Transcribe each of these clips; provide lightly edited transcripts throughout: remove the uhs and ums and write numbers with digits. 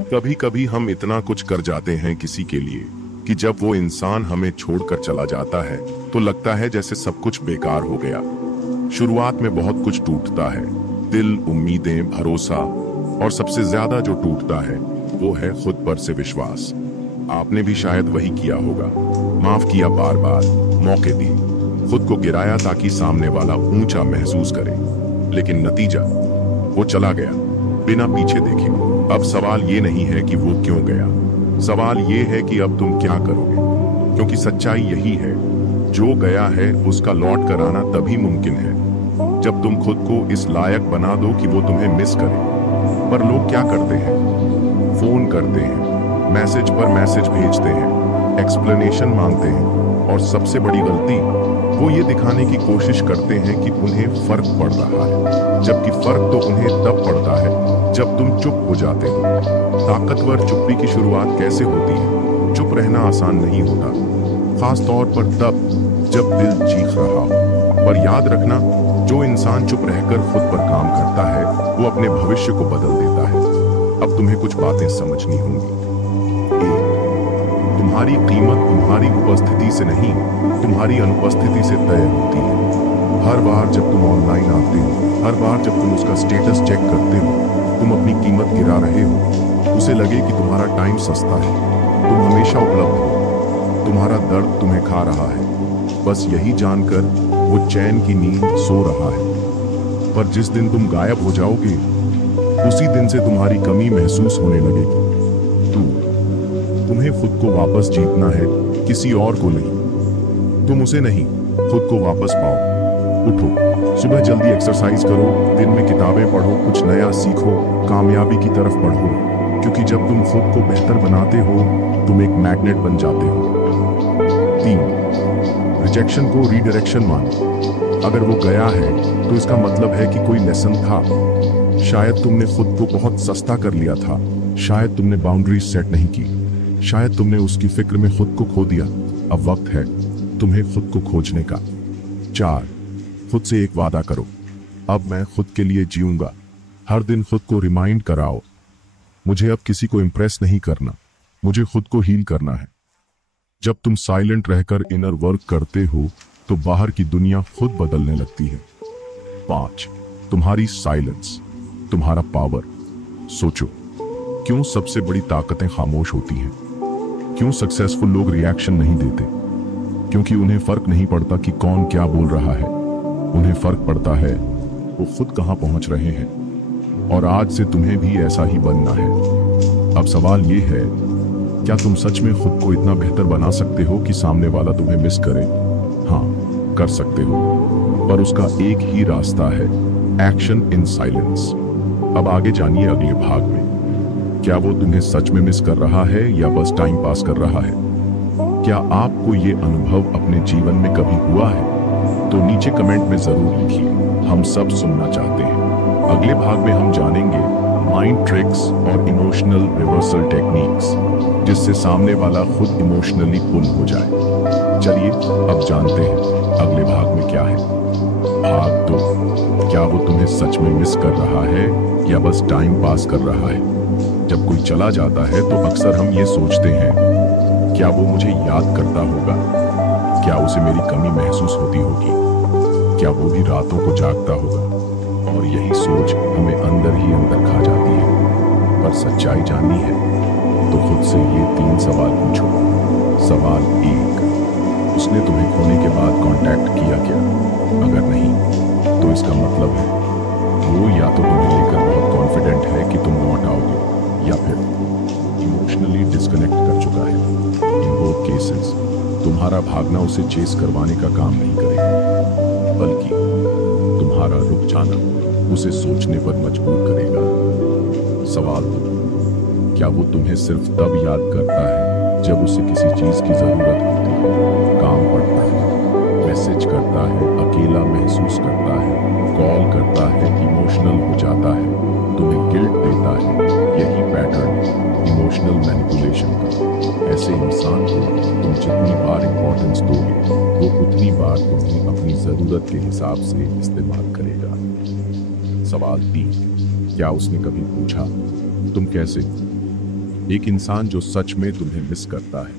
कभी कभी हम इतना कुछ कर जाते हैं किसी के लिए कि जब वो इंसान हमें छोड़कर चला जाता है तो लगता है जैसे सब कुछ बेकार हो गया। शुरुआत में बहुत कुछ टूटता है, दिल, उम्मीदें, भरोसा, और सबसे ज्यादा जो टूटता है वो है खुद पर से विश्वास। आपने भी शायद वही किया होगा, माफ किया बार बार, मौके दिए, खुद को गिराया ताकि सामने वाला ऊंचा महसूस करे, लेकिन नतीजा वो चला गया बिना पीछे देखे। अब सवाल ये नहीं है कि वो क्यों गया, सवाल ये है कि अब तुम क्या करोगे, क्योंकि सच्चाई यही है, जो गया है उसका लौट कर आना तभी मुमकिन है जब तुम खुद को इस लायक बना दो कि वो तुम्हें मिस करे। पर लोग क्या करते हैं, फोन करते हैं, मैसेज पर मैसेज भेजते हैं, एक्सप्लेनेशन मांगते हैं, और सबसे बड़ी गलती वो ये दिखाने की कोशिश करते हैं कि उन्हें फर्क पड़ रहा है, जबकि फर्क तो उन्हें तब पड़ता है जब तुम चुप हो जाते हो। ताकतवर चुप्पी की शुरुआत कैसे होती है? चुप रहना आसान नहीं होता, खास तौर पर तब जब दिल चीख रहा हो। पर याद रखना, जो इंसान चुप रहकर खुद पर काम करता है वो अपने भविष्य को बदल देता है। अब तुम्हें कुछ बातें समझनी होंगी। तुम्हारी कीमत तुम्हारी उपस्थिति से नहीं, तुम्हारी अनुपस्थिति से तय होती है। हर बार जब तुम ऑनलाइन आते हो, हर बार जब तुम उसका स्टेटस चेक करते हो, तुम अपनी कीमत गिरा रहे हो। उसे लगे कि तुम्हारा टाइम सस्ता है, तुम हमेशा उपलब्ध हो, तुम्हारा दर्द तुम्हें खा रहा है, बस यही जानकर वो चैन की नींद सो रहा है। पर जिस दिन तुम गायब हो जाओगे, उसी दिन से तुम्हारी कमी महसूस होने लगेगी। तुम्हें खुद को वापस जीतना है, किसी और को नहीं। तुम उसे नहीं, खुद को वापस पाओ। उठो, सुबह जल्दी एक्सरसाइज करो, दिन में किताबें पढ़ो, कुछ नया सीखो, कामयाबी की तरफ बढ़ो, क्योंकि जब तुम खुद को बेहतर बनाते हो तुम एक मैग्नेट बन जाते हो। 3, रिजेक्शन को रीडायरेक्शन मानो। अगर वो गया है तो इसका मतलब है कि कोई लेसन था। शायद तुमने खुद को बहुत सस्ता कर लिया था, शायद तुमने बाउंड्रीज सेट नहीं की, शायद तुमने उसकी फिक्र में खुद को खो दिया। अब वक्त है तुम्हें खुद को खोजने का। 4, खुद से एक वादा करो, अब मैं खुद के लिए जीऊंगा। हर दिन खुद को रिमाइंड कराओ, मुझे अब किसी को इम्प्रेस नहीं करना, मुझे खुद को हील करना है। जब तुम साइलेंट रहकर इनर वर्क करते हो तो बाहर की दुनिया खुद बदलने लगती है। 5, तुम्हारी साइलेंस, तुम्हारा पावर। सोचो, क्यों सबसे बड़ी ताकतें खामोश होती हैं? क्यों सक्सेसफुल लोग रिएक्शन नहीं देते? क्योंकि उन्हें फर्क नहीं पड़ता कि कौन क्या बोल रहा है, उन्हें फर्क पड़ता है वो खुद कहां पहुंच रहे हैं। और आज से तुम्हें भी ऐसा ही बनना है। अब सवाल ये है, क्या तुम सच में खुद को इतना बेहतर बना सकते हो कि सामने वाला तुम्हें मिस करे? हाँ, कर सकते हो, पर उसका एक ही रास्ता है, एक्शन इन साइलेंस। अब आगे जानिए अगले भाग में। क्या वो तुम्हें सच में मिस कर रहा है या बस टाइम पास कर रहा है? क्या आपको ये अनुभव अपने जीवन में कभी हुआ है? तो नीचे कमेंट में जरूर लिखिए, हम सब सुनना चाहते हैं। अगले भाग में हम जानेंगे माइंड ट्रिक्स और इमोशनल रिवर्सल टेक्निक्स, जिससे सामने वाला खुद इमोशनली पुल हो जाए। चलिए अब जानते हैं अगले भाग में क्या है। भाग 2, क्या वो तुम्हें सच में मिस कर रहा है या बस टाइम पास कर रहा है? जब कोई चला जाता है तो अक्सर हम ये सोचते हैं, क्या वो मुझे याद करता होगा? क्या उसे मेरी कमी महसूस होती होगी? क्या वो भी रातों को जागता होगा? और यही सोच हमें अंदर ही अंदर खा जाती है। पर सच्चाई जाननी है तो खुद से ये 3 सवाल पूछो। सवाल 1, उसने तुम्हें खोने के बाद कांटेक्ट किया क्या? अगर नहीं तो इसका मतलब है वो या तो तुम्हें लेकर बहुत कॉन्फिडेंट है कि तुम लौट आओगे, या फिर इमोशनली डिस्कनेक्ट कर चुका है। इन बोथ केसेस तुम्हारा भागना उसे चेस करवाने का काम नहीं करेगा, बल्कि तुम्हारा रुक जाना उसे सोचने पर मजबूर करेगा। सवाल 2, क्या वो तुम्हें सिर्फ तब याद करता है जब उसे किसी चीज की जरूरत होती है? काम पड़ता है, मैसेज करता है, अकेला महसूस करता है, कॉल करता है, इमोशनल हो जाता है, तुम्हें गिल्ट देता है। यही पैटर्न इमोशनल मैनिपुलेशन का। ऐसे इंसान को तुम जितनी बार इंपॉर्टेंस दोगे वो उतनी बार तुम्हें अपनी जरूरत के हिसाब से इस्तेमाल करेगा। सवाल 3, क्या उसने कभी पूछा तुम कैसे? एक इंसान जो सच में तुम्हें मिस करता है,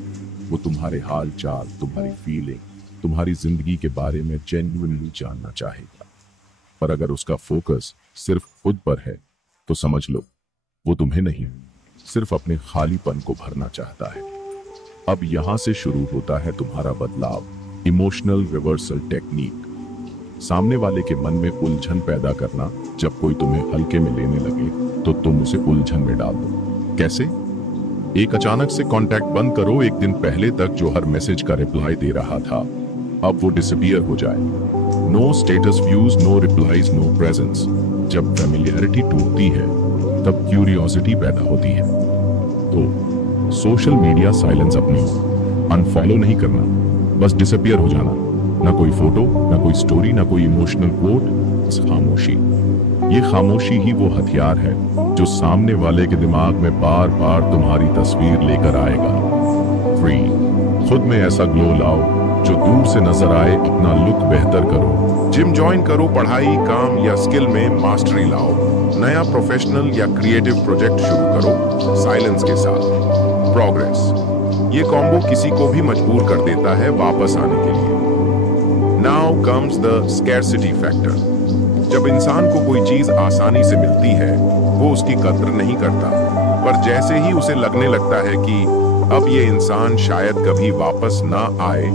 वो तुम्हारे हाल चाल, तुम्हारी फीलिंग, तुम्हारी जिंदगी के बारे में जेन्युइनली जानना चाहेगा। पर अगर उसका फोकस सिर्फ खुद पर है तो समझ लो वो तुम्हें नहीं, सिर्फ अपने खालीपन को भरना चाहता है। अब यहां से शुरू होता है तुम्हारा बदलाव, इमोशनल रिवर्सल टेक्निक। सामने वाले के मन में उलझन पैदा करना। जब कोई तुम्हें हल्के में लेने लगे तो तुम उसे उलझन में डाल दो। कैसे? एक अचानक से कांटेक्ट बंद करो। एक दिन पहले तक जो हर मैसेज का रिप्लाई दे रहा था, अब वो डिसअपीयर हो जाए। No status views, no replies, no presence. जब फैमिलियरिटी टूटती है तब क्यूरियोसिटी पैदा होती है। तो सोशल मीडिया साइलेंस अपनी, अनफॉलो नहीं करना, बस डिसअपीयर हो जाना। ना कोई फोटो, ना कोई स्टोरी, ना कोई इमोशनल कोट, बस खामोशी। ये खामोशी ही वो हथियार है जो सामने वाले के दिमाग में बार बार तुम्हारी तस्वीर लेकर आएगा। फ्री, खुद में ऐसा ग्लो लाओ जो दूर से नजर आए। अपना लुक बेहतर करो, जिम ज्वाइन करो, पढ़ाई, काम या स्किल में मास्टरी लाओ, नया प्रोफेशनल या क्रिएटिव प्रोजेक्ट शुरू करो साइलेंस के साथ। प्रोग्रेस, ये कॉम्बो किसी को भी मजबूर कर देता है वापस आने के लिए। Now comes the scarcity factor. जब इंसान को कोई चीज आसानी से मिलती है वो उसकी कद्र नहीं करता, पर जैसे ही उसे लगने लगता है कि अब ये इंसान शायद कभी वापस ना आए,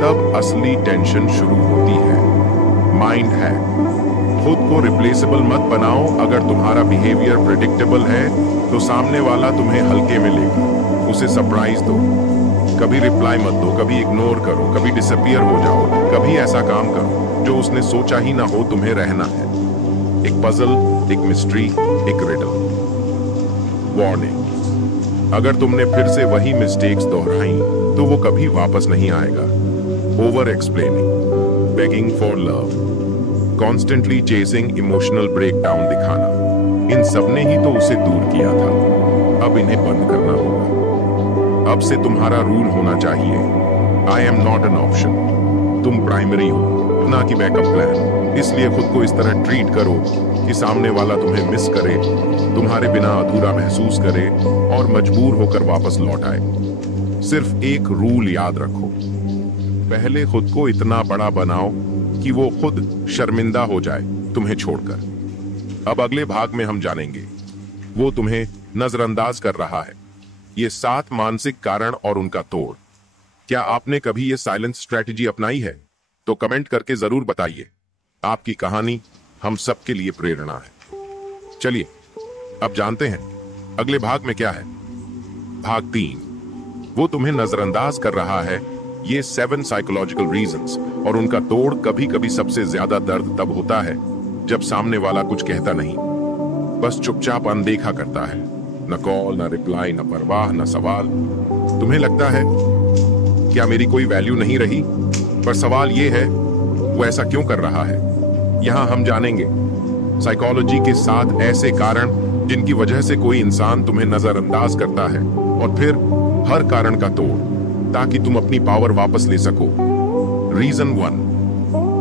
तब असली टेंशन शुरू होती है। माइंड हैक, खुद को रिप्लेसेबल मत बनाओ। अगर तुम्हारा बिहेवियर प्रेडिक्टेबल है तो सामने वाला तुम्हें हल्के में लेगा। उसे सरप्राइज दो। कभी रिप्लाई मत दो, कभी इग्नोर करो, कभी डिसअपीयर हो जाओ, कभी ऐसा काम करो जो उसने सोचा ही ना हो तुम्हें रहना है। एक पजल, एक मिस्ट्री, एक रिडल। वार्निंग, अगर तुमने फिर से वही मिस्टेक्स दोहराई तो वो कभी वापस नहीं आएगा। Over explaining, begging for love, constantly chasing emotional breakdown दिखाना, इन सब ने ही तो उसे दूर किया था। अब इन्हें बंद करना होगा। अब से तुम्हारा रूल होना चाहिए, I am not an option. तुम प्राइमरी हो, ना कि बैकअप प्लान। इसलिए खुद को इस तरह ट्रीट करो कि सामने वाला तुम्हें मिस करे, तुम्हारे बिना अधूरा महसूस करे और मजबूर होकर वापस लौट आए। सिर्फ एक रूल याद रखो, पहले खुद को इतना बड़ा बनाओ कि वो खुद शर्मिंदा हो जाए तुम्हें छोड़कर। अब अगले भाग में हम जानेंगे वो तुम्हें नजरअंदाज कर रहा है, ये 7 मानसिक कारण और उनका तोड़। क्या आपने कभी ये साइलेंट स्ट्रेटजी अपनाई है? तो कमेंट करके जरूर बताइए। आपकी कहानी हम सबके लिए प्रेरणा है। चलिए अब जानते हैं अगले भाग में क्या है। भाग 3, वो तुम्हें नजरअंदाज कर रहा है, ये 7 साइकोलॉजिकल रीजंस और उनका तोड़। कभी कभी सबसे ज्यादा दर्द तब होता है जब सामने वाला कुछ कहता नहीं, बस चुपचाप अनदेखा करता है। न कॉल, न रिप्लाई, न परवाह, न सवाल। तुम्हें लगता है क्या मेरी कोई वैल्यू नहीं रही? पर सवाल ये है, वो ऐसा क्यों कर रहा है? यहां हम जानेंगे साइकोलॉजी के 7 ऐसे कारण जिनकी वजह से कोई इंसान तुम्हें नजरअंदाज करता है, और फिर हर कारण का तोड़ ताकि तुम अपनी पावर वापस ले सको। रीजन 1,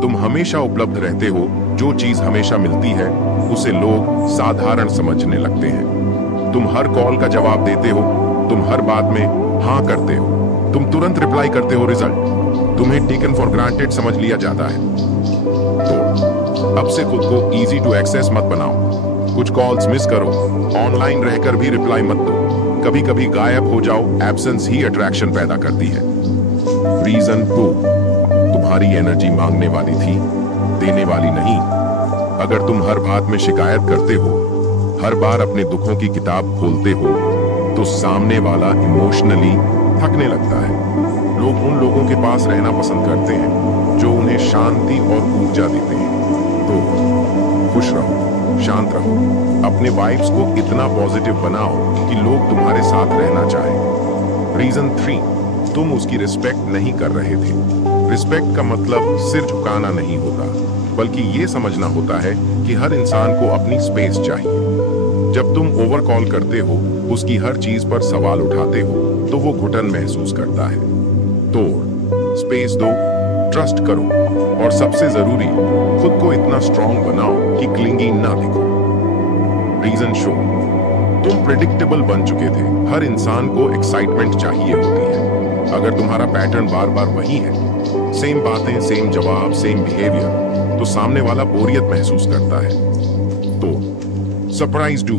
तुम हमेशा उपलब्ध रहते हो। जो चीज हमेशा मिलती है उसे लोग साधारण समझने लगते हैं। तुम हर कॉल का जवाब देते हो, तुम हर बात में हाँ करते हो, तुम तुरंत रिप्लाई करते हो। रिजल्ट, तुम्हें टेकन फॉर ग्रांटेड समझ लिया जाता है। तो अब से खुद को इजी टू एक्सेस मत बनाओ। कुछ कॉल्स मिस करो, ऑनलाइन रहकर भी रिप्लाई मत दो, कभी कभी गायब हो जाओ। एब्सेंस ही अट्रैक्शन पैदा करती है। रीजन 2, तुम्हारी एनर्जी मांगने वाली थी, देने वाली नहीं। अगर तुम हर बात में शिकायत करते हो, हर बार अपने दुखों की किताब खोलते हो, तो सामने वाला इमोशनली थकने लगता है। लोग उन लोगों के पास रहना पसंद करते हैं जो उन्हें शांति और ऊर्जा देते हैं। तो खुश रहो, शांत रहो, अपने वाइब्स को इतना पॉजिटिव बनाओ कि लोग तुम्हारे साथ रहना चाहें। रीजन 3, तुम उसकी रिस्पेक्ट नहीं कर रहे थे। रिस्पेक्ट का मतलब सिर झुकाना नहीं होता, बल्कि ये समझना होता है कि हर इंसान को अपनी स्पेस चाहिए। जब तुम ओवर कॉल करते हो, उसकी हर चीज पर सवाल उठाते हो, तो वो घुटन महसूस करता है। तोड़, स्पेस दो, ट्रस्ट करो, और सबसे जरूरी, खुद को इतना स्ट्रांग बनाओ कि क्लिंगी ना दिखो। रीजन शो, तुम प्रिडिक्टेबल बन चुके थे। हर इंसान को एक्साइटमेंट चाहिए होती है। अगर तुम्हारा पैटर्न बार बार वही है, सेम बातें, सेम जवाब, सेम बिहेवियर, तो सामने वाला बोरियत महसूस करता है। तो सरप्राइज डू,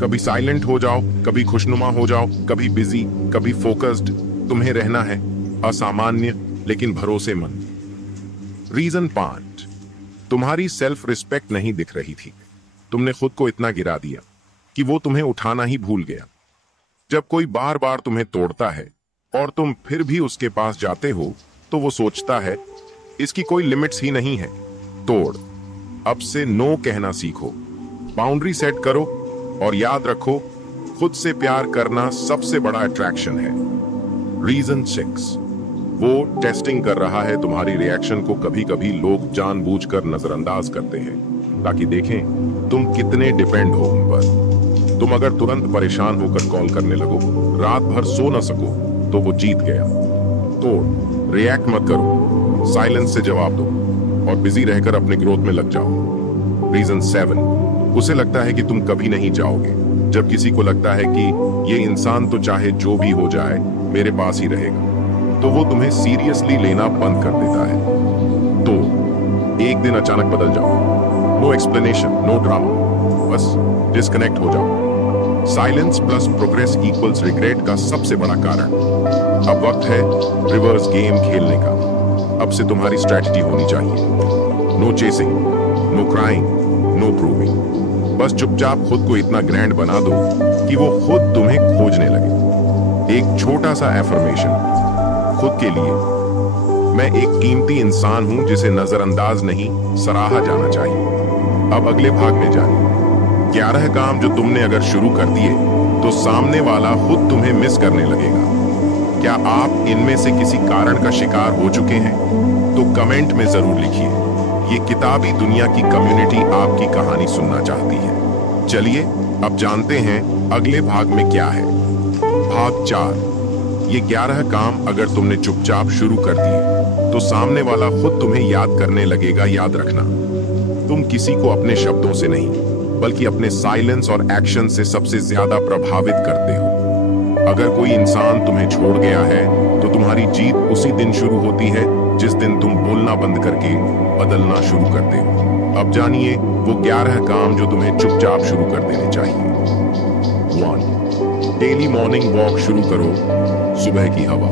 कभी साइलेंट हो जाओ, कभी खुशनुमा हो जाओ, कभी बिजी, कभी फोकस्ड। तुम्हें रहना है असामान्य लेकिन भरोसेमंद। रीजन 5, तुम्हारी सेल्फ रिस्पेक्ट नहीं दिख रही थी। तुमने खुद को इतना गिरा दिया कि वो तुम्हें उठाना ही भूल गया। जब कोई बार बार तुम्हें तोड़ता है और तुम फिर भी उसके पास जाते हो, तो वो सोचता है इसकी कोई लिमिट्स ही नहीं है। तोड़, अब से नो कहना सीखो, बाउंड्री सेट करो और याद रखो, खुद से प्यार करना सबसे बड़ा अट्रैक्शन है। रीजन 6, वो टेस्टिंग कर रहा है तुम्हारी रिएक्शन को। कभी कभी लोग जानबूझकर नजरअंदाज करते हैं ताकि देखें तुम कितने डिपेंड हो उन पर। तुम अगर तुरंत परेशान होकर कॉल करने लगो, रात भर सो न सको, तो वो जीत गया। तोड़, रिएक्ट मत करो, साइलेंस से जवाब दो और बिजी रहकर अपने ग्रोथ में लग जाओ। रीजन 7, उसे लगता है कि तुम कभी नहीं जाओगे। जब किसी को लगता है कि ये इंसान तो चाहे जो भी हो जाए मेरे पास ही रहेगा, तो वो तुम्हें सीरियसली लेना बंद कर देता है। तो एक दिन अचानक बदल जाओ। नो एक्सप्लेनेशन, नो ड्रामा, बस डिस्कनेक्ट हो जाओ। Silence plus progress equals regret का सबसे बड़ा कारण। अब वक्त है रिवर्स गेम खेलने का। अब से तुम्हारी स्ट्रैटेजी होनी चाहिए। No chasing, no crying, no proving. बस चुपचाप खुद को इतना ग्रैंड बना दो कि वो खुद तुम्हें खोजने लगे। एक छोटा सा एफर्मेशन खुद के लिए, मैं एक कीमती इंसान हूं जिसे नजरअंदाज नहीं, सराहा जाना चाहिए। अब अगले भाग में जानिए 11 काम जो तुमने अगर शुरू कर दिए तो सामने वाला खुद तुम्हें मिस करने लगेगा। क्या आप इनमें से किसी कारण का शिकार हो चुके हैं? तो कमेंट में जरूर लिखिए। ये किताबी दुनिया की कम्युनिटी आपकी कहानी सुनना चाहती है। चलिए अब जानते हैं अगले भाग में क्या है। भाग 4, ये 11 काम अगर तुमने चुपचाप शुरू कर दिए तो सामने वाला खुद तुम्हें याद करने लगेगा। याद रखना, तुम किसी को अपने शब्दों से नहीं बल्कि अपने साइलेंस और एक्शन से सबसे ज्यादा प्रभावित करते हो। अगर कोई इंसान तुम्हें छोड़ गया है तो तुम्हारी जीत उसी दिन शुरू होती है जिस दिन तुम बोलना बंद करके बदलना शुरू करते हो। अब जानिए वो 11 काम जो तुम्हें चुपचाप शुरू कर देने चाहिए। 1, डेली मॉर्निंग वॉक शुरू करो। सुबह की हवा,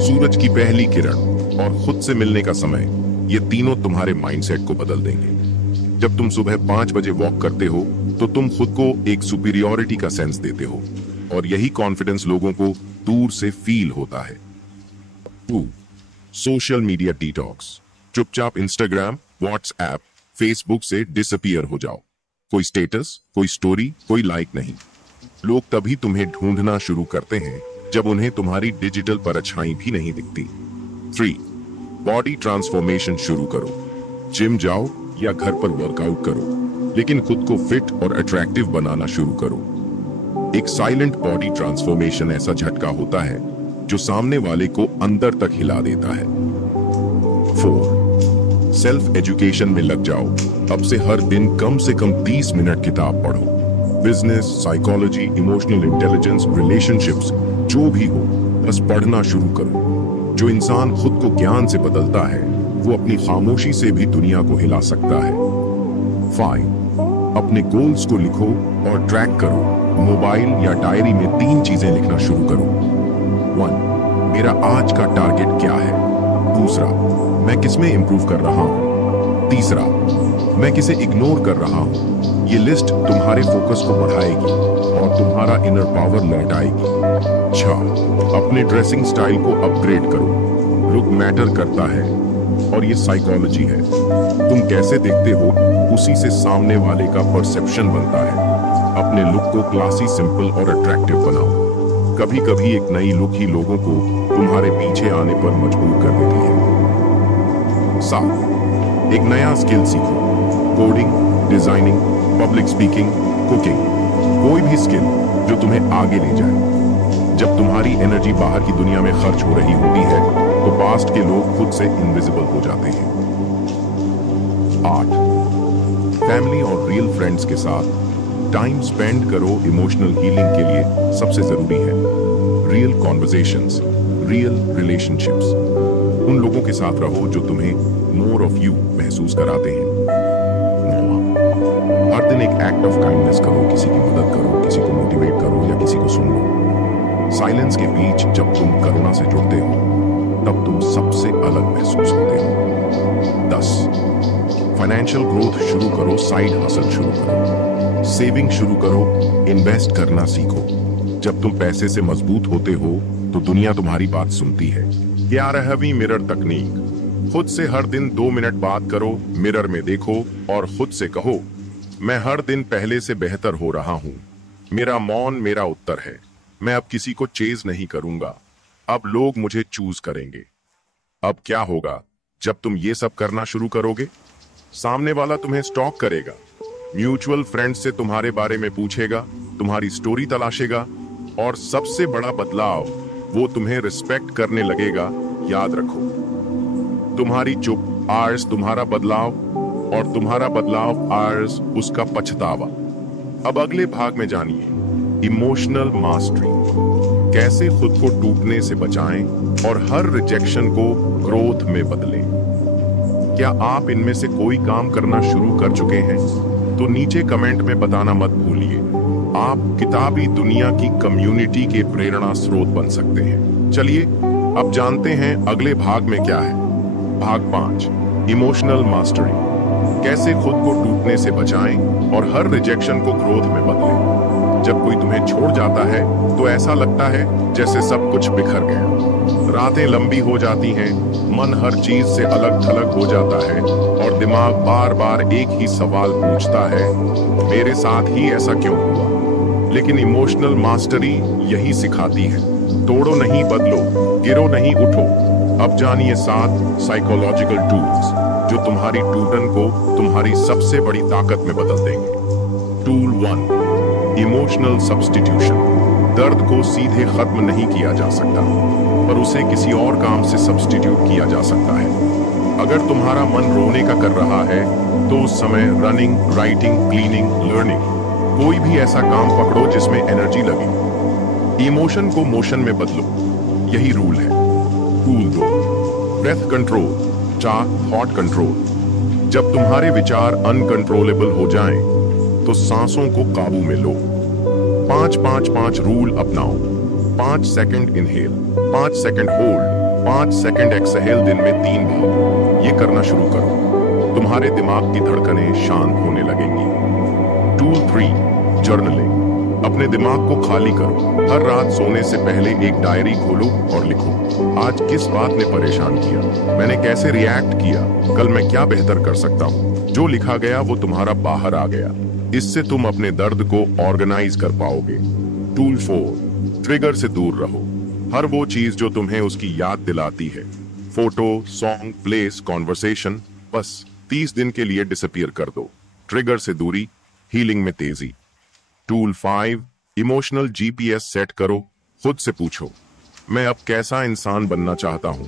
सूरज की पहली किरण और खुद से मिलने का समय, ये तीनों तुम्हारे माइंडसेट को बदल देंगे। जब तुम सुबह 5 बजे वॉक करते हो तो तुम खुद को एक सुपीरियॉरिटी का सेंस देते हो और यही कॉन्फिडेंस लोगों को दूर से फील होता है। 2, सोशल मीडिया डिटॉक्स। चुपचाप इंस्टाग्राम, व्हाट्सएप, फेसबुक से डिसअपीयर हो जाओ। कोई स्टेटस, कोई स्टोरी, कोई लाइक नहीं। लोग तभी तुम्हें ढूंढना शुरू करते हैं जब उन्हें तुम्हारी डिजिटल परछाई भी नहीं दिखती। 3, बॉडी ट्रांसफॉर्मेशन शुरू करो। जिम जाओ या घर पर वर्कआउट करो, लेकिन खुद को फिट और अट्रैक्टिव बनाना शुरू करो। एक साइलेंट बॉडी ट्रांसफॉर्मेशन ऐसा झटका होता है जो सामने वाले को अंदर तक हिला देता है। 4, सेल्फ एजुकेशन में लग जाओ। अब से हर दिन कम से कम 30 मिनट किताब पढ़ो। Business, psychology, emotional intelligence, relationships, जो भी हो, बस पढ़ना शुरू करो। जो इंसान खुद को ज्ञान से बदलता है वो अपनी खामोशी से भी दुनिया को हिला सकता है। 5, अपने गोल्स को लिखो और ट्रैक करो। मोबाइल या डायरी में 3 चीजें लिखना शुरू करो। 1, मेरा आज का टारगेट क्या है। 2, मैं किसमें इंप्रूव कर रहा हूं। 3, मैं किसे इग्नोर कर रहा हूं। ये लिस्ट तुम्हारे फोकस को बढ़ाएगी और तुम्हारा इनर पावर लौटाएगी। 6, अपने ड्रेसिंग स्टाइल को अपग्रेड करो। लुक मैटर करता है और ये साइकोलॉजी है। तुम कैसे देखते हो उसी से सामने वाले का परसेप्शन बनता है। अपने लुक को क्लासी, सिंपल और अट्रैक्टिव बनाओ। कभी कभी एक नई लुक ही लोगों को तुम्हारे पीछे आने पर मजबूर कर देती है। 7, एक नया स्किल सीखो। Coding, designing, public speaking, cooking, कोई भी स्किल जो तुम्हें आगे ले जाए। जब तुम्हारी एनर्जी बाहर की दुनिया में खर्च हो रही होती है तो पास्ट के लोग खुद से इनविजिबल हो जाते हैं। 8, फैमिली और रियल फ्रेंड्स के साथ टाइम स्पेंड करो इमोशनल हीलिंग के लिए सबसे जरूरी है रियल कॉन्वर्सेशंस, रियल रिलेशनशिप्स। उन लोगों के साथ रहो जो तुम्हें मोर ऑफ यू महसूस कराते हैं। हर दिन एक एक्ट ऑफ काइंडनेस करो, किसी की मदद करो, किसी को मोटिवेट करो या किसी को सुन लो। साइलेंस के बीच जब तुम करुणा से जुड़ते हो तब तुम सबसे अलग महसूस होते हो। 10 फाइनेंशियल ग्रोथ शुरू करो, साइड हसल शुरू करो, सेविंग शुरू करो, इन्वेस्ट करना सीखो। जब तुम पैसे से मजबूत होते हो तो दुनिया तुम्हारी बात सुनती है। 11वीं मिरर तकनीक। खुद से हर दिन 2 मिनट बात करो, मिरर में देखो और खुद से कहो, मैं हर दिन पहले से बेहतर हो रहा हूं। मेरा मौन मेरा उत्तर है। मैं अब किसी को चेज नहीं करूंगा, अब लोग मुझे चूज करेंगे। अब क्या होगा जब तुम ये सब करना शुरू करोगे? सामने वाला तुम्हें स्टॉक करेगा, म्यूचुअल फ्रेंड से तुम्हारे बारे में पूछेगा, तुम्हारी स्टोरी तलाशेगा और सबसे बड़ा बदलाव, वो तुम्हें रिस्पेक्ट करने लगेगा। याद रखो, तुम्हारी चुप आर्स तुम्हारा बदलाव और तुम्हारा बदलाव आर्स उसका पछतावा। अब अगले भाग में जानिए इमोशनल मास्टरी, कैसे खुद को टूटने से बचाएं और हर रिजेक्शन को ग्रोथ में बदलें। क्या आप इनमें से कोई काम करना शुरू कर चुके हैं? तो नीचे कमेंट में बताना मत भूलिए। आप किताबी दुनिया की कम्युनिटी के प्रेरणा स्रोत बन सकते हैं। चलिए अब जानते हैं अगले भाग में क्या है। भाग 5 इमोशनल मास्टरी, कैसे खुद को टूटने से बचाएं और हर रिजेक्शन को ग्रोथ में बदलें। जब कोई तुम्हें छोड़ जाता है तो ऐसा लगता है जैसे सब कुछ बिखर गया। रातें लंबी हो जाती हैं, मन हर चीज से अलग थलग हो जाता है और दिमाग बार बार एक ही सवाल पूछता है, मेरे साथ ही ऐसा क्यों हुआ? लेकिन इमोशनल मास्टरी यही सिखाती है, तोड़ो नहीं बदलो, गिरो नहीं उठो। अब जानिए 7 साइकोलॉजिकल टूल्स जो तुम्हारी टूटन को तुम्हारी सबसे बड़ी ताकत में बदल देंगे। Tool 1 emotional substitution. दर्द को सीधे खत्म नहीं किया जा सकता, पर उसे किसी और काम से सब्स्टिट्यूट किया जा सकता है। अगर तुम्हारा मन रोने का कर रहा है तो उस समय रनिंग, राइटिंग, क्लीनिंग, लर्निंग, कोई भी ऐसा काम पकड़ो जिसमें एनर्जी लगे। इमोशन को मोशन में बदलो, यही रूल है। Tool 2 breath control, thought control. जब तुम्हारे विचार अनकंट्रोलेबल हो जाएं, तो सांसों को काबू में लो। 5-5-5 रूल अपनाओ। 5 second inhale, 5 second hold, 5 second exhale, दिन में 3 बार। ये करना शुरू करो, तुम्हारे दिमाग की धड़कनें शांत होने लगेंगी। Tool 3 journaling. अपने दिमाग को खाली करो। हर रात सोने से पहले एक डायरी खोलो और लिखो, आज किस बात ने परेशान किया, मैंने कैसे रिएक्ट किया, कल मैं क्या बेहतर कर सकता हूँ। जो लिखा गया वो तुम्हारा बाहर आ गया। इससे तुम अपने दर्द को ऑर्गेनाइज कर पाओगे। टूल 4 ट्रिगर से दूर रहो। हर वो चीज जो तुम्हें उसकी याद दिलाती है, फोटो, सॉन्ग, प्लेस, कॉन्वर्सेशन, बस 30 दिन के लिए डिसअपीयर कर दो। ट्रिगर से दूरी, हीलिंग में तेजी। टूल 5 इमोशनल जीपीएस सेट करो। खुद से पूछो, मैं अब कैसा इंसान बनना चाहता हूं?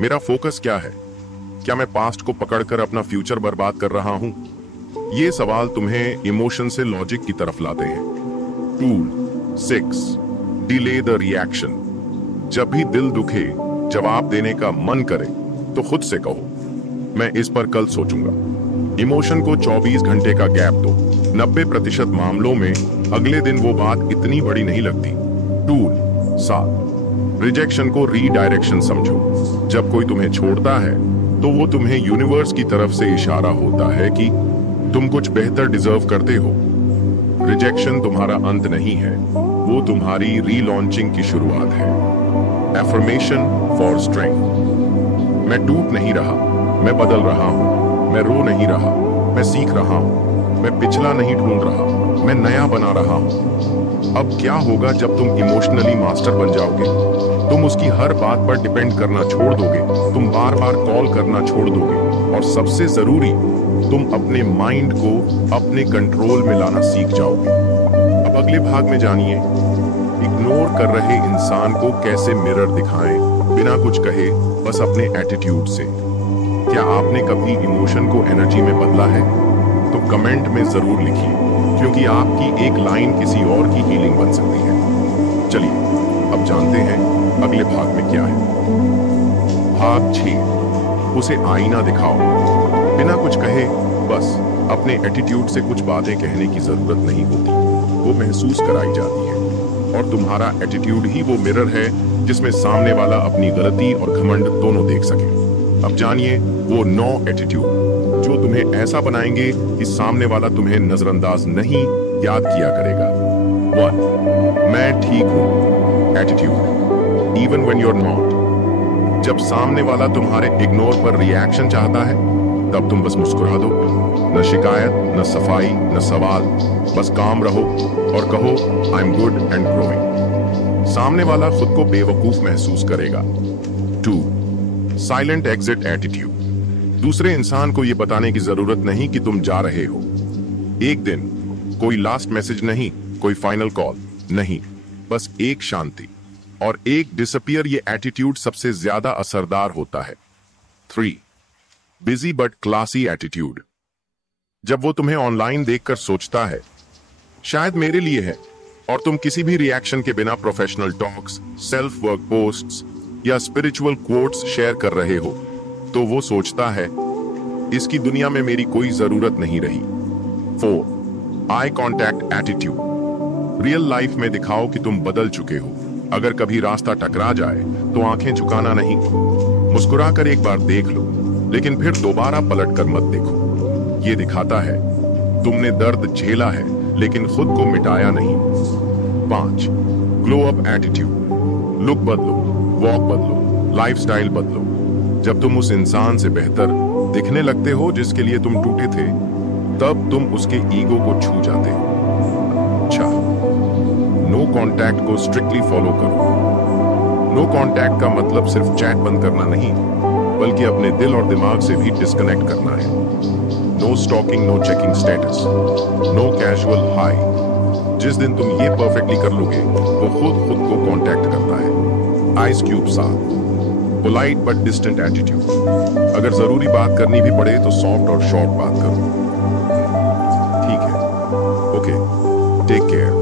मेरा फोकस क्या है? क्या मैं पास्ट को पकड़कर अपना फ्यूचर बर्बाद कर रहा हूं? ये सवाल तुम्हें इमोशन से लॉजिक की तरफ लाते हैं। Tool 6 delay the reaction. जब भी दिल दुखे, जवाब देने का मन करे, तो खुद से कहो, मैं इस पर कल सोचूंगा। इमोशन को 24 घंटे का गैप दो। 90% मामलों में अगले दिन वो बात इतनी बड़ी नहीं लगती। टूल 7 रिजेक्शन को रीडायरेक्शन समझो। जब कोई तुम्हें छोड़ता है तो वो तुम्हें यूनिवर्स की तरफ से इशारा होता है कि तुम कुछ बेहतर डिजर्व करते हो। रिजेक्शन तुम्हारा अंत नहीं है, वो तुम्हारी रीलॉन्चिंग की शुरुआत है। Affirmation for strength. मैं टूट नहीं रहा, मैं बदल रहा हूं। मैं रो नहीं रहा, मैं सीख रहा हूं। मैं पिछला नहीं ढूंढ रहा, मैं नया बना रहा हूं। अब क्या होगा जब तुम इमोशनली मास्टर बन जाओगे? तुम उसकी हर बात पर डिपेंड करना छोड़ दोगे, तुम बार बार कॉल करना छोड़ दोगे और सबसे जरूरी, तुम अपने माइंड को अपने कंट्रोल में लाना सीख जाओगे। अब अगले भाग में जानिए इग्नोर कर रहे इंसान को कैसे मिरर दिखाएं बिना कुछ कहे, बस अपने एटीट्यूड से। क्या आपने कभी इमोशन को एनर्जी में बदला है? तो कमेंट में जरूर लिखिए। क्योंकि आपकी एक लाइन किसी और की हीलिंग बन सकती है। चलिए अब जानते हैं अगले भाग में क्या है। भाग 6, उसे आईना दिखाओ। बिना कुछ कहे बस अपने एटीट्यूड से कुछ बातें कहने की जरूरत नहीं होती, वो महसूस कराई जाती है। और तुम्हारा एटीट्यूड ही वो मिरर है जिसमें सामने वाला अपनी गलती और घमंड दोनों देख सके। अब जानिए वो 9 एटीट्यूड जो तुम्हें ऐसा बनाएंगे कि सामने वाला तुम्हें नजरअंदाज नहीं याद किया करेगा। 1, मैं ठीक हूं attitude, even when you are not. जब सामने वाला तुम्हारे इग्नोर पर रिएक्शन चाहता है तब तुम बस मुस्कुरा दो। न शिकायत, न सफाई, न सवाल, बस काम रहो और कहो I am good and growing. सामने वाला खुद को बेवकूफ महसूस करेगा। 2, साइलेंट एग्जिट एटीट्यूड। दूसरे इंसान को यह बताने की जरूरत नहीं कि तुम जा रहे हो। एक दिन कोई लास्ट मैसेज नहीं, कोई फाइनल कॉल नहीं, बस एक शांति और एक डिसअपियर। ये एटीट्यूड सबसे ज्यादा असरदार होता है। 3, बिजी बट क्लासी एटीट्यूड। जब वो तुम्हें ऑनलाइन देखकर सोचता है शायद मेरे लिए है, और तुम किसी भी रिएक्शन के बिना professional talks, self work posts या स्पिरिचुअल कोट्स शेयर कर रहे हो, तो वो सोचता है इसकी दुनिया में मेरी कोई जरूरत नहीं रही। 4, eye contact attitude. Real life में दिखाओ कि तुम बदल चुके हो। अगर कभी रास्ता टकरा जाए तो आंखें झुकाना नहीं, मुस्कुराकर एक बार देख लो, लेकिन फिर दोबारा पलट कर मत देखो। ये दिखाता है तुमने दर्द झेला है लेकिन खुद को मिटाया नहीं। 5, ग्लो अप एटीट्यूड। लुक बदलो, वॉक बदलो, लाइफस्टाइल बदलो। जब तुम उस इंसान से बेहतर दिखने लगते हो जिसके लिए तुम टूटे थे, तब तुम उसके ईगो को छू जाते हो। अच्छा, नो कांटेक्ट को स्ट्रिक्टली फॉलो करो। नो कांटेक्ट का मतलब सिर्फ चैट बंद करना नहीं, बल्कि अपने दिल और दिमाग से भी डिस्कनेक्ट करना है। No stalking, no checking status, no casual hi. जिस दिन तुम ये परफेक्टली कर लोगे, वो खुद को कांटेक्ट करता है। आइस क्यूब साथ, पोलाइट बट डिस्टेंट एटीट्यूड। अगर जरूरी बात करनी भी पड़े तो सॉफ्ट और शॉर्ट बात करो। ठीक है, ओके, टेक केयर,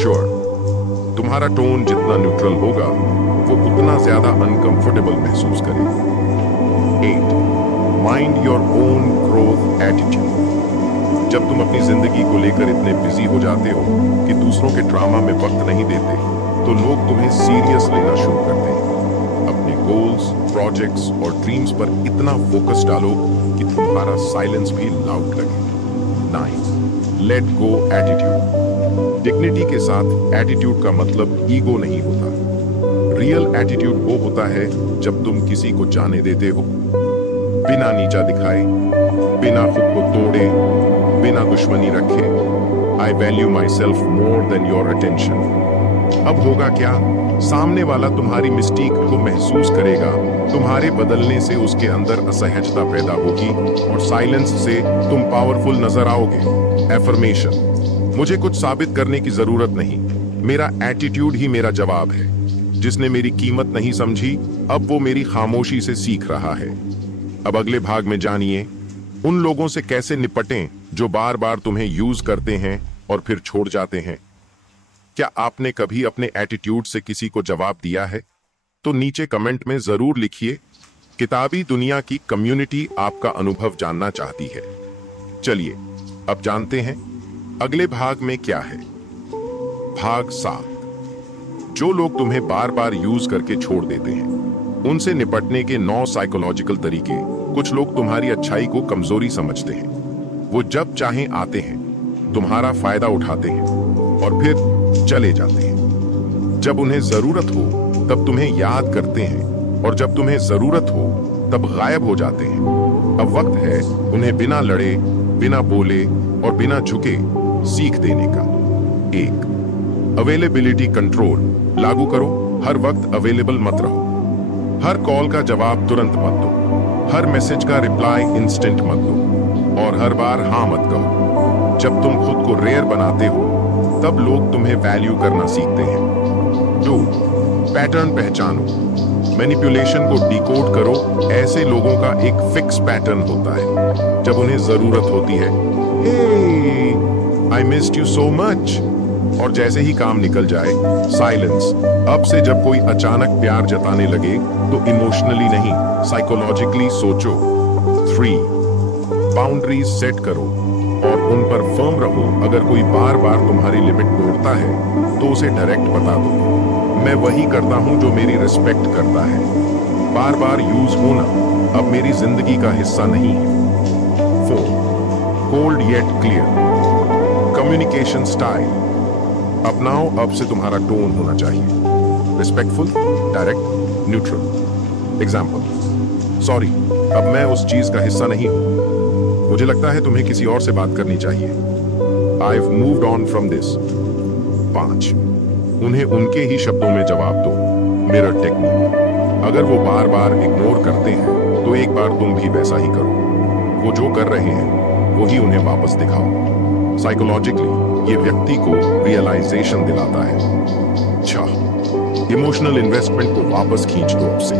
श्योर। तुम्हारा टोन जितना न्यूट्रल होगा वो उतना ज्यादा अनकंफर्टेबल महसूस करेगा। 8, mind your own growth attitude. जब तुम अपनी जिंदगी को लेकर इतने बिजी हो जाते हो कि दूसरों के ड्रामा में वक्त नहीं देते, तो लोग तुम्हें सीरियस लेना शुरू करते हैं। अपने गोल्स, प्रोजेक्ट्स और ड्रीम्स पर इतना फोकस डालो कि तुम्हारा साइलेंस भी लाउड लगे। 9, लेट गो एटीट्यूड। डिग्निटी के साथ एटीट्यूड का मतलब ईगो नहीं होता। रियल एटीट्यूड वो होता है जब तुम किसी को जाने देते हो, बिना नीचा दिखाए, बिना खुद को तोड़े, बिना दुश्मनी रखे। I value myself more than your attention. अब होगा क्या, सामने वाला तुम्हारी मिस्टेक को महसूस करेगा, तुम्हारे बदलने से उसके अंदर असहजता पैदा होगी और साइलेंस से तुम पावरफुल नजर आओगे। एफर्मेशन, मुझे कुछ साबित करने की जरूरत नहीं, मेरा एटीट्यूड ही मेरा जवाब है। जिसने मेरी कीमत नहीं समझी, अब वो मेरी खामोशी से सीख रहा है। अब अगले भाग में जानिए उन लोगों से कैसे निपटें जो बार बार तुम्हें यूज करते हैं और फिर छोड़ जाते हैं। क्या आपने कभी अपने एटीट्यूड से किसी को जवाब दिया है? तो नीचे कमेंट में जरूर लिखिए। किताबी दुनिया की कम्युनिटी आपका अनुभव जानना चाहती है। चलिए अब जानते हैं अगले भाग में क्या है। भाग 7, जो लोग तुम्हें बार बार यूज करके छोड़ देते हैं, उनसे निपटने के 9 साइकोलॉजिकल तरीके। कुछ लोग तुम्हारी अच्छाई को कमजोरी समझते हैं। वो जब चाहें आते हैं, तुम्हारा फायदा उठाते हैं और फिर चले जाते हैं। जब उन्हें जरूरत हो तब तुम्हें याद करते हैं और जब तुम्हें जरूरत हो तब गायब हो जाते हैं। अब वक्त है उन्हें बिना लड़े, बिना बोले और बिना झुके सीख देने का। 1, अवेलेबिलिटी कंट्रोल लागू करो। हर वक्त अवेलेबल मत रहो। हर कॉल का जवाब तुरंत मत दो, हर मैसेज का रिप्लाई इंस्टेंट मत दो और हर बार हाँ मत कहो। जब तुम खुद को रेयर बनाते हो तब लोग तुम्हें वैल्यू करना सीखते हैं। 2, पैटर्न पहचानो। मैनिपुलेशन को डिकोड करो। ऐसे लोगों का एक फिक्स पैटर्न होता है। जब उन्हें जरूरत होती है, hey I missed you so much. और जैसे ही काम निकल जाए, साइलेंस। अब से जब कोई अचानक प्यार जताने लगे तो इमोशनली नहीं, साइकोलॉजिकली सोचो। 3 बाउंड्रीज सेट करो और उन पर फर्म रहो। अगर कोई बार बार तुम्हारी लिमिट तोड़ता है तो उसे डायरेक्ट बता दो, मैं वही करता हूं जो मेरी रिस्पेक्ट करता है। बार बार यूज होना अब मेरी जिंदगी का हिस्सा नहीं है। 4 cold yet clear communication style अपनाओ। अब से तुम्हारा टोन होना चाहिए respectful, direct, neutral. Example, sorry, अब मैं उस चीज का हिस्सा नहीं हूं, मुझे लगता है तुम्हें किसी और से बात करनी चाहिए। I've moved on from this। 5 उन्हें उनके ही शब्दों में जवाब दो, मिरर टेक्निक। अगर वो बार बार इग्नोर करते हैं तो एक बार तुम भी वैसा ही करो। वो जो कर रहे हैं वही उन्हें वापस दिखाओ। साइकोलॉजिकली ये व्यक्ति को रियलाइजेशन दिलाता है। अच्छा, इमोशनल इन्वेस्टमेंट को वापस खींच दो अब से।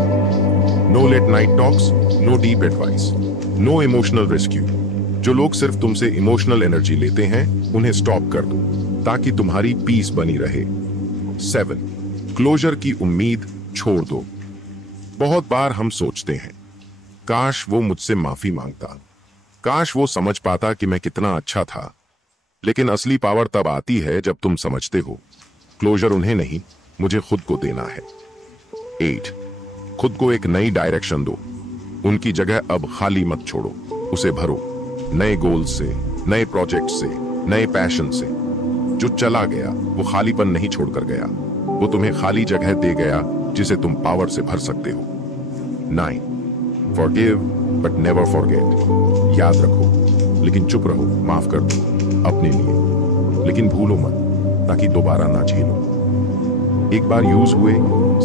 No late night talks, no deep advice, no emotional rescue. जो लोग सिर्फ तुमसे इमोशनल एनर्जी लेते हैं उन्हें स्टॉप कर दो ताकि तुम्हारी पीस बनी रहे। 7 क्लोजर की उम्मीद छोड़ दो। बहुत बार हम सोचते हैं, काश वो मुझसे माफी मांगता, काश वो समझ पाता कि मैं कितना अच्छा था। लेकिन असली पावर तब आती है जब तुम समझते हो क्लोजर उन्हें नहीं, मुझे खुद को देना है। 8 खुद को एक नई डायरेक्शन दो। उनकी जगह अब खाली मत छोड़ो, उसे भरो नए गोल्स से, नए प्रोजेक्ट से, नए पैशन से। जो चला गया वो खालीपन नहीं छोड़कर गया, वो तुम्हें खाली जगह दे गया जिसे तुम पावर से भर सकते हो। 9 फॉरगिव बट नेवर फॉरगेट। याद रखो लेकिन चुप रहो, माफ कर दो अपने लिए, लेकिन भूलो मत ताकि दोबारा ना झेलो। एक बार यूज हुए,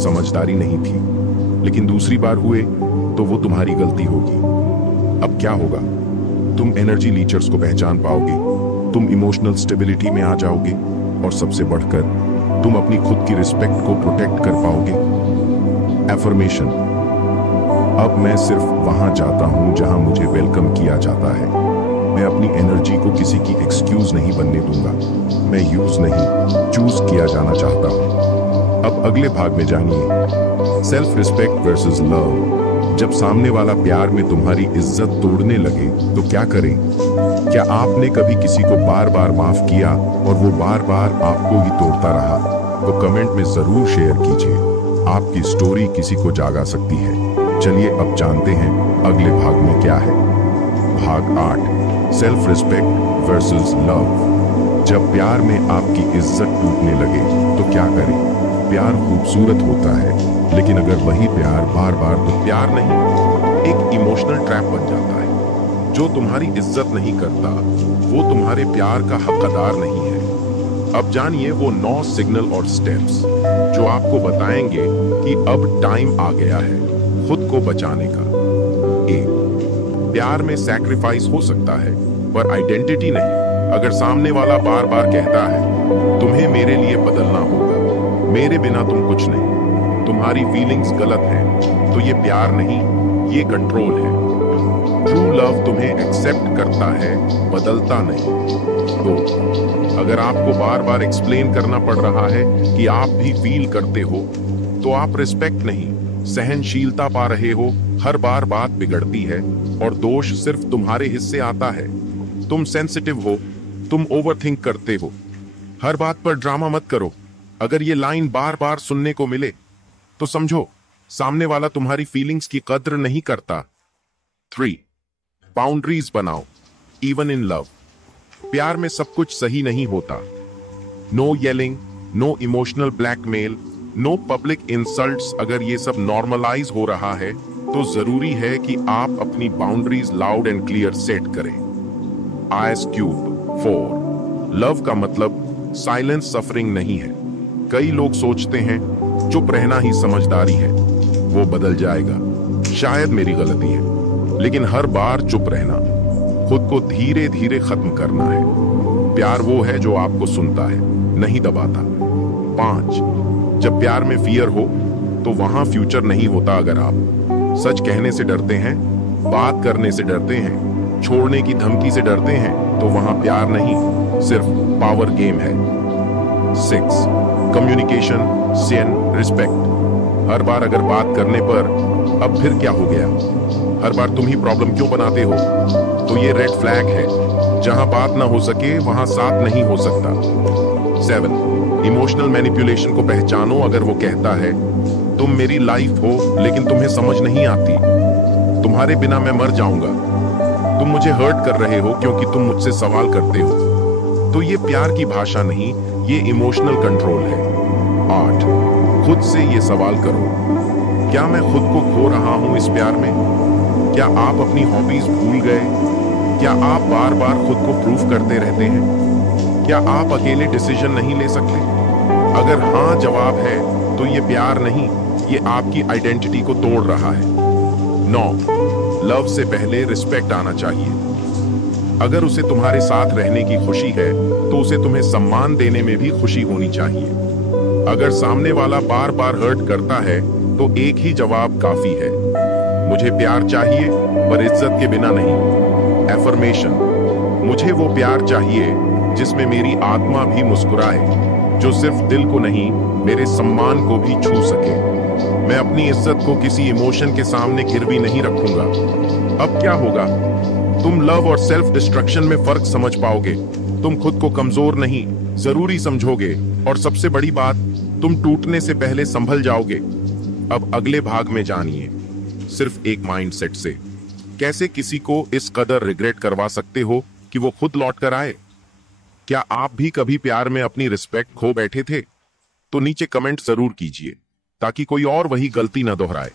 समझदारी नहीं थी, लेकिन दूसरी बार हुए तो वो तुम्हारी गलती होगी। अब क्या होगा? तुम एनर्जी लीचर्स को पहचान पाओगे, तुम इमोशनल स्टेबिलिटी में आ जाओगे और सबसे बढ़कर तुम अपनी खुद की रिस्पेक्ट को प्रोटेक्ट कर पाओगे। एफर्मेशन, अब मैं सिर्फ वहां जाता हूं जहां मुझे वेलकम किया जाता है। मैं अपनी एनर्जी को किसी की एक्सक्यूज नहीं बनने दूंगा। मैं यूज नहीं, चूज किया जाना चाहता हूं। अब अगले भाग में जानिए सेल्फ रिस्पेक्ट वर्सेस लव। जब सामने वाला प्यार में तुम्हारी इज्जत तोड़ने लगे तो क्या करें? क्या आपने कभी किसी को बार बार माफ किया और वो बार बार आपको ही तोड़ता रहा? तो कमेंट में जरूर शेयर कीजिए, आपकी स्टोरी किसी को जागा सकती है। चलिए अब जानते हैं अगले भाग में क्या है। भाग 8 सेल्फ रिस्पेक्ट वर्सेस लव। जब प्यार में आपकी इज्जत टूटने लगे तो क्या करें? प्यार खूबसूरत होता है, लेकिन अगर वही प्यार बार बार, तो प्यार नहीं, एक इमोशनल ट्रैप बन जाता है। जो तुम्हारी इज्जत नहीं करता वो तुम्हारे प्यार का हकदार नहीं है। अब जानिए वो 9 सिग्नल और स्टेप्स जो आपको बताएंगे कि अब टाइम आ गया है खुद को बचाने का। 1 प्यार में सैक्रिफाइस हो सकता है पर आइडेंटिटी नहीं। अगर सामने वाला बार बार कहता है तुम्हें मेरे लिए बदलना होगा, मेरे बिना तुम कुछ नहीं, तुम्हारी फीलिंग्स गलत हैं, तो ये प्यार नहीं, ये कंट्रोल है। ट्रू लव तुम्हें एक्सेप्ट करता है, बदलता नहीं। 2 अगर आपको बार बार एक्सप्लेन करना पड़ रहा है कि आप भी फील करते हो, तो आप रिस्पेक्ट नहीं, सहनशीलता पा रहे हो। हर बार बात बिगड़ती है और दोष सिर्फ तुम्हारे हिस्से आता है। तुम सेंसिटिव हो, तुम ओवरथिंक करते हो, हर बात पर ड्रामा मत करो। अगर ये लाइन बार बार सुनने को मिले तो समझो सामने वाला तुम्हारी फीलिंग्स की कद्र नहीं करता। 3 बाउंड्रीज बनाओ इवन इन लव। प्यार में सब कुछ सही नहीं होता। No yelling, no emotional blackmail, no public insults. अगर ये सब नॉर्मलाइज हो रहा है तो जरूरी है कि आप अपनी boundaries loud and clear set करें। आइस क्यूब 4 लव का मतलब साइलेंस सफरिंग नहीं है। कई लोग सोचते हैं चुप रहना ही समझदारी है, वो बदल जाएगा। शायद मेरी गलती है, लेकिन हर बार चुप रहना खुद को धीरे धीरे खत्म करना है। प्यार वो है जो आपको सुनता है, नहीं दबाता। 5 जब प्यार में फियर हो तो वहां फ्यूचर नहीं होता। अगर आप सच कहने से डरते हैं, बात करने से डरते हैं, छोड़ने की धमकी से डरते हैं तो वहां प्यार नहीं, सिर्फ पावर गेम है। 6 कम्युनिकेशन, सेन, रिस्पेक्ट। हर बार अगर बात करने पर अब फिर क्या हो गया, हर बार तुम ही प्रॉब्लम क्यों बनाते हो, तो ये रेड फ्लैग है। जहां बात ना हो सके वहां साथ नहीं हो सकता। 7 इमोशनल मैनिपुलेशन को पहचानो। अगर वो कहता है तुम मेरी लाइफ हो लेकिन तुम्हें समझ नहीं आती, तुम्हारे बिना मैं मर जाऊंगा, तुम मुझे हर्ट कर रहे हो क्योंकि तुम मुझसे सवाल करते हो, तो ये प्यार की भाषा नहीं, ये इमोशनल कंट्रोल है। 8 खुद से ये सवाल करो, क्या मैं खुद को खो रहा हूं इस प्यार में? क्या आप अपनी हॉबीज भूल गए? क्या आप बार बार खुद को प्रूफ करते रहते हैं? क्या आप अकेले डिसीजन नहीं ले सकते? अगर हाँ जवाब है तो ये प्यार नहीं, ये आपकी आइडेंटिटी को तोड़ रहा है। 9 लव से पहले रिस्पेक्ट आना चाहिए। अगर उसे तुम्हारे साथ रहने की खुशी है तो उसे तुम्हें सम्मान देने में भी खुशी होनी चाहिए। अगर सामने वाला बार बार हर्ट करता है तो एक ही जवाब काफी है, मुझे प्यार चाहिए पर इज्जत के बिना नहीं। एफर्मेशन, मुझे वो प्यार चाहिए जिसमें मेरी आत्मा भी मुस्कुराए, जो सिर्फ दिल को नहीं मेरे सम्मान को भी छू सके। मैं अपनी इज्जत को किसी इमोशन के सामने गिरवी नहीं रखूंगा। अब क्या होगा, तुम लव और सेल्फ डिस्ट्रक्शन में फर्क समझ पाओगे। तुम खुद को कमजोर नहीं, जरूरी समझोगे, और सबसे बड़ी बात, तुम टूटने से पहले संभल जाओगे। अब अगले भाग में जानिए, सिर्फ एक माइंडसेट से कैसे किसी को इस कदर रिग्रेट करवा सकते हो कि वो खुद लौट कर आए। क्या आप भी कभी प्यार में अपनी रिस्पेक्ट खो बैठे थे? तो नीचे कमेंट जरूर कीजिए ताकि कोई और वही गलती न दोहराए।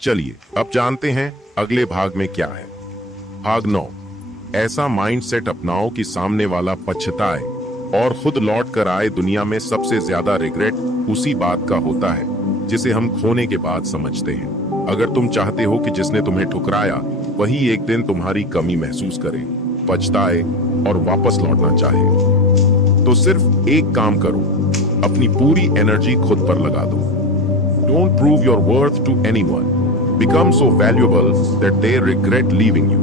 चलिए अब जानते हैं अगले भाग में क्या है। भाग 9 ऐसा माइंडसेट अपनाओ कि सामने वाला पछताए और खुद लौट कर आए। दुनिया में सबसे ज्यादा रिग्रेट उसी बात का होता है जिसे हम खोने के बाद समझते हैं। अगर तुम चाहते हो कि जिसने तुम्हें ठुकराया वही एक दिन तुम्हारी कमी महसूस करे, पछताए और वापस लौटना चाहे, तो सिर्फ एक काम करो, अपनी पूरी एनर्जी खुद पर लगा दो। Don't prove your worth to anyone, become so valuable that they regret leaving you.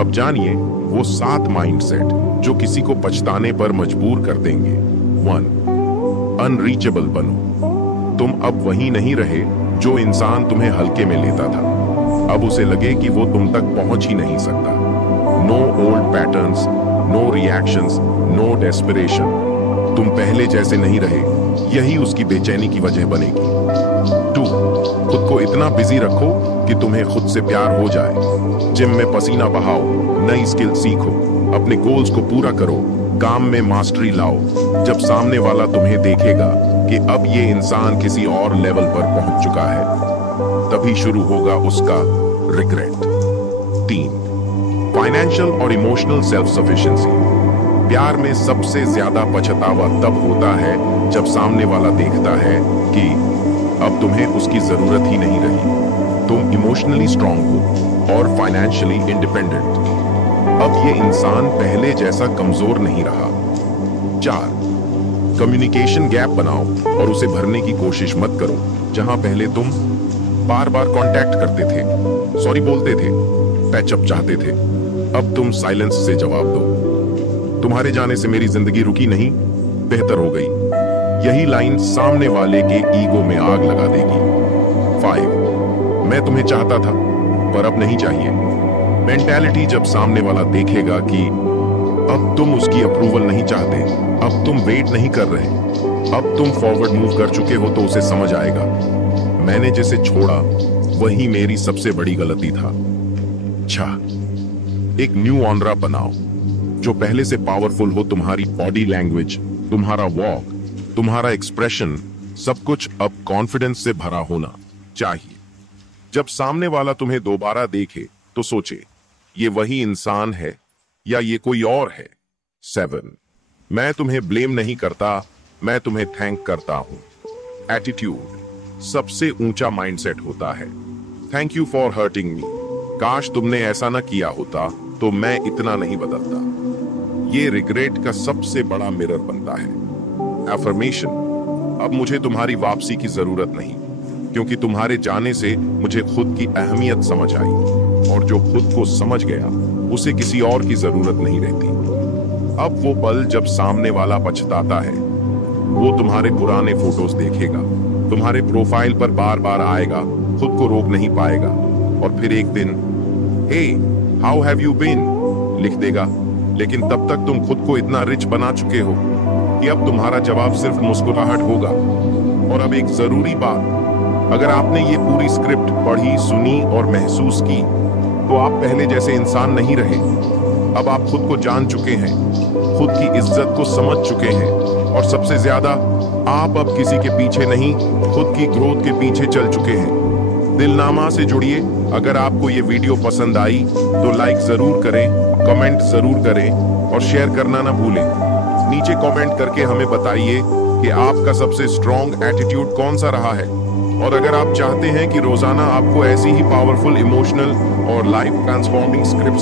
अब जानिए वो 7 माइंडसेट जो किसी को पछताने पर मजबूर कर देंगे। 1 अनरीचेबल बनो। तुम अब वही नहीं रहे जो इंसान तुम्हें हल्के में लेता था। अब उसे लगे कि वो तुम तक पहुंच ही नहीं सकता। No old patterns, no reactions, no desperation. तुम पहले जैसे नहीं रहे, यही उसकी बेचैनी की वजह बनेगी। 2 खुद को इतना बिजी रखो कि तुम्हें खुद से प्यार हो जाए। जिम में पसीना बहाओ, नई स्किल सीखो, अपने गोल्स को पूरा करो, काम में मास्टरी लाओ। जब सामने वाला तुम्हें देखेगा कि अब ये इंसान किसी और लेवल पर पहुंच चुका है, तभी शुरू होगा उसका रिग्रेट। 3 फाइनेंशियल और इमोशनल सेल्फ सफिशिएंसी। प्यार में सबसे ज्यादा पछतावा तब होता है जब सामने वाला देखता है कि अब तुम्हें उसकी जरूरत ही नहीं रही। तुम इमोशनली स्ट्रांग हो और फाइनेंशियली इंडिपेंडेंट। अब ये इंसान पहले जैसा कमजोर नहीं रहा। 4 कम्युनिकेशन गैप बनाओ और उसे भरने की कोशिश मत करो। जहां पहले तुम बार बार कांटेक्ट करते थे, सॉरी बोलते थे, पैचअप चाहते थे, अब तुम साइलेंस से जवाब दो। तुम्हारे जाने से मेरी जिंदगी रुकी नहीं, बेहतर हो गई। यही लाइन सामने वाले के ईगो में आग लगा देगी। 5 मैं तुम्हें चाहता था पर अब नहीं चाहिए। मेंटालिटी जब सामने वाला देखेगा कि अब तुम उसकी अप्रूवल नहीं चाहते, अब तुम वेट नहीं कर रहे, अब तुम फॉरवर्ड मूव कर चुके हो, तो उसे समझ आएगा मैंने जिसे छोड़ा वही मेरी सबसे बड़ी गलती था। 6 एक न्यू ऑनरा बनाओ जो पहले से पावरफुल हो। तुम्हारी बॉडी लैंग्वेज, तुम्हारा वॉक, तुम्हारा एक्सप्रेशन, सब कुछ अब कॉन्फिडेंस से भरा होना चाहिए। जब सामने वाला तुम्हें दोबारा देखे तो सोचे ये वही इंसान है या ये कोई और है। 7 मैं तुम्हें ब्लेम नहीं करता, मैं तुम्हें थैंक करता हूं। एटीट्यूड सबसे ऊंचा माइंडसेट होता है। Thank you for hurting me. काश तुमने ऐसा ना किया होता तो मैं इतना नहीं बदलता। ये रिग्रेट का सबसे बड़ा मिरर बनता है। एफर्मेशन अब मुझे तुम्हारी वापसी की जरूरत नहीं, क्योंकि तुम्हारे जाने से मुझे खुद की अहमियत समझ आई, और जो खुद को समझ गया उसे किसी और की जरूरत नहीं रहती। अब वो पल जब सामने वाला पछताता है, वो तुम्हारे पुराने फोटोज देखेगा, तुम्हारे प्रोफाइल पर बार बार आएगा, खुद को रोक नहीं पाएगा और फिर एक दिन hey how have you been लिख देगा। लेकिन तब तक तुम खुद को इतना रिच बना चुके हो कि अब तुम्हारा जवाब सिर्फ मुस्कुराहट होगा। और अब एक जरूरी बात, अगर आपने ये पूरी स्क्रिप्ट पढ़ी, सुनी और महसूस की तो आप पहले जैसे इंसान नहीं रहे। अब आप खुद को जान चुके हैं, खुद की इज्जत को समझ चुके हैं और सबसे ज्यादा आप अब किसी के पीछे नहीं, खुद की ग्रोथ के पीछे चल चुके हैं। दिलनामा से जुड़िए। अगर आपको ये वीडियो पसंद आई तो लाइक जरूर करें, कमेंट जरूर करें और शेयर करना ना भूलें। नीचे कमेंट करके हमें बताइए कि आपका सबसे स्ट्रॉन्ग एटीट्यूड कौन सा रहा है। और अगर आप चाहते हैं कि रोजाना आपको ऐसी ही पावरफुल, इमोशनल और लाइफ ट्रांसफॉर्मिंग स्क्रिप्ट